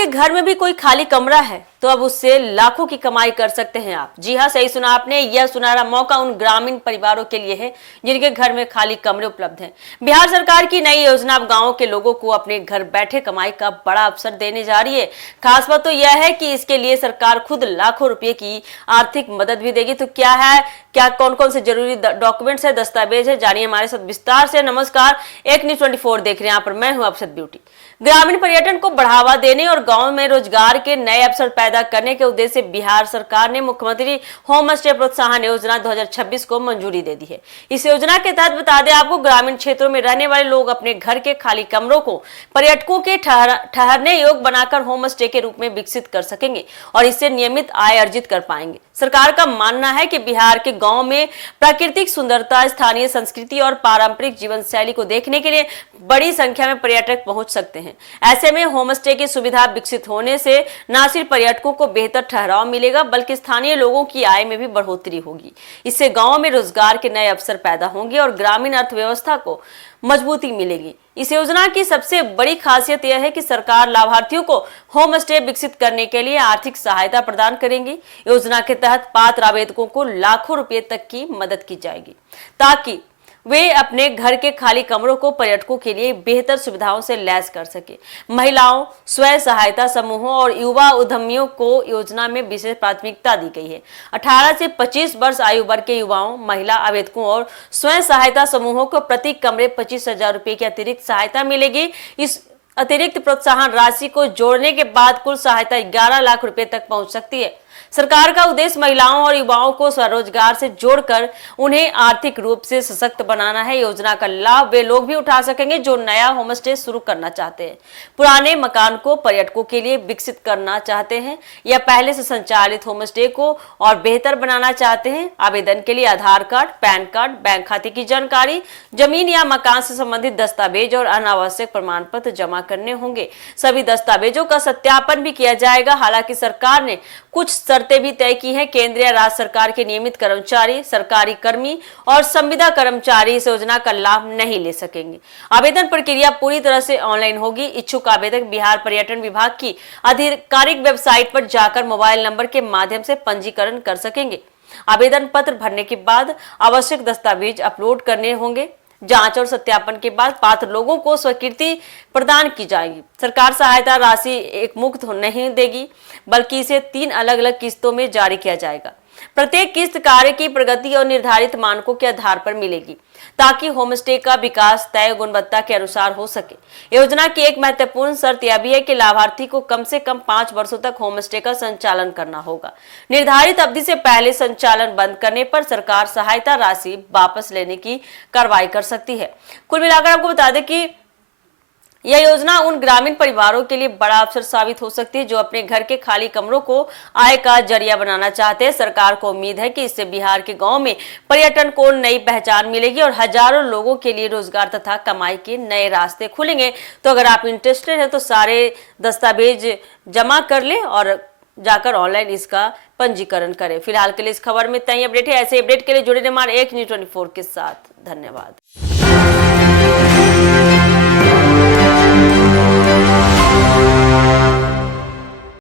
आपके घर में भी कोई खाली कमरा है तो अब उससे लाखों की कमाई कर सकते हैं आप। जी हाँ, सही सुना आपने। यह सुनहरा मौका उन ग्रामीण परिवारों के लिए है जिनके घर में खाली कमरे उपलब्ध हैं। बिहार सरकार की नई योजना अब गांव के लोगों को अपने घर बैठे कमाई का बड़ा अवसर देने जा रही है। खास बात तो यह है कि इसके लिए सरकार खुद लाखों रुपए की आर्थिक मदद भी देगी। तो क्या है, क्या कौन कौन से जरूरी डॉक्यूमेंट्स है, दस्तावेज है, जानिए हमारे साथ विस्तार से। नमस्कार, एक न्यूज 24 देख रहे हैं, यहाँ पर मैं हूँ अक्षत ब्यूटी। ग्रामीण पर्यटन को बढ़ावा देने और गांव में रोजगार के नए अवसर पैदा करने के उद्देश्य से बिहार सरकार ने मुख्यमंत्री होम स्टे प्रोत्साहन योजना 2026 को मंजूरी दे दी है। इस योजना के तहत बता दें आपको, ग्रामीण क्षेत्रों में रहने वाले लोग अपने घर के खाली कमरों को पर्यटकों के ठहरने योग्य बनाकर होम स्टे के रूप में विकसित कर सकेंगे और इससे नियमित आय अर्जित कर पाएंगे। सरकार का मानना है कि बिहार के गांव में प्राकृतिक सुंदरता, स्थानीय संस्कृति और पारंपरिक जीवन शैली को देखने के लिए बड़ी संख्या में पर्यटक पहुंच सकते हैं। ऐसे में होम स्टे की सुविधा विकसित होने से न सिर्फ पर्यटकों को बेहतर ठहराव मिलेगा बल्कि स्थानीय लोगों की आय में भी बढ़ोतरी होगी। इससे गांव में रोजगार के नए अवसर पैदा होंगे और ग्रामीण अर्थव्यवस्था को मजबूती मिलेगी। इस योजना की सबसे बड़ी खासियत यह है कि सरकार लाभार्थियों को होम स्टे विकसित करने के लिए आर्थिक सहायता प्रदान करेंगी। योजना के तहत पात्र आवेदकों को लाखों रुपए तक की मदद की जाएगी ताकि वे अपने घर के खाली कमरों को पर्यटकों के लिए बेहतर सुविधाओं से लैस कर सके। महिलाओं, स्वयं सहायता समूहों और युवा उद्यमियों को योजना में विशेष प्राथमिकता दी गई है। 18 से 25 वर्ष आयु वर्ग के युवाओं, महिला आवेदकों और स्वयं सहायता समूहों को प्रति कमरे 25,000 रुपए की अतिरिक्त सहायता मिलेगी। इस अतिरिक्त प्रोत्साहन राशि को जोड़ने के बाद कुल सहायता 11 लाख रुपए तक पहुंच सकती है। सरकार का उद्देश्य महिलाओं और युवाओं को स्वरोजगार से जोड़कर उन्हें आर्थिक रूप से सशक्त बनाना है। योजना का लाभ वे लोग भी उठा सकेंगे जो नया होम स्टे शुरू करना चाहते हैं, पुराने मकान को पर्यटकों के लिए विकसित करना चाहते हैं या पहले से संचालित होम स्टे को और बेहतर बनाना चाहते हैं। आवेदन के लिए आधार कार्ड, पैन कार्ड, बैंक खाते की जानकारी, जमीन या मकान से संबंधित दस्तावेज और अनावश्यक प्रमाण पत्र जमा करने होंगे। सभी दस्तावेजों का सत्यापन भी किया जाएगा। हालांकि सरकार ने कुछ शर्तें भी तय की हैं। केंद्र या राज्य सरकार के नियमित कर्मचारी, सरकारी कर्मी और संविदा कर्मचारी इस योजना का लाभ नहीं ले सकेंगे। आवेदन प्रक्रिया पूरी तरह से ऑनलाइन होगी। इच्छुक आवेदक बिहार पर्यटन विभाग की आधिकारिक वेबसाइट पर जाकर मोबाइल नंबर के माध्यम से पंजीकरण कर सकेंगे। आवेदन पत्र भरने के बाद आवश्यक दस्तावेज अपलोड करने होंगे। जांच और सत्यापन के बाद पात्र लोगों को स्वीकृति प्रदान की जाएगी। सरकार सहायता राशि एक मुक्त नहीं देगी बल्कि इसे 3 अलग अलग किस्तों में जारी किया जाएगा। प्रत्येक किस्त कार्य की प्रगति और निर्धारित मानकों के आधार पर मिलेगी ताकि होमस्टे का विकास तय गुणवत्ता के अनुसार हो सके। योजना की एक महत्वपूर्ण शर्त यह भी है कि लाभार्थी को कम से कम 5 वर्षों तक होमस्टे का संचालन करना होगा। निर्धारित अवधि से पहले संचालन बंद करने पर सरकार सहायता राशि वापस लेने की कार्रवाई कर सकती है। कुल मिलाकर आपको बता दें कि यह योजना उन ग्रामीण परिवारों के लिए बड़ा अवसर साबित हो सकती है जो अपने घर के खाली कमरों को आय का जरिया बनाना चाहते हैं। सरकार को उम्मीद है कि इससे बिहार के गांव में पर्यटन को नई पहचान मिलेगी और हजारों लोगों के लिए रोजगार तथा कमाई के नए रास्ते खुलेंगे। तो अगर आप इंटरेस्टेड हैं तो सारे दस्तावेज जमा कर लें और जाकर ऑनलाइन इसका पंजीकरण करें। फिलहाल के लिए इस खबर में इतना ही अपडेट है। ऐसे अपडेट के लिए जुड़े रहिए हमारे एक न्यूज 24 के साथ। धन्यवाद।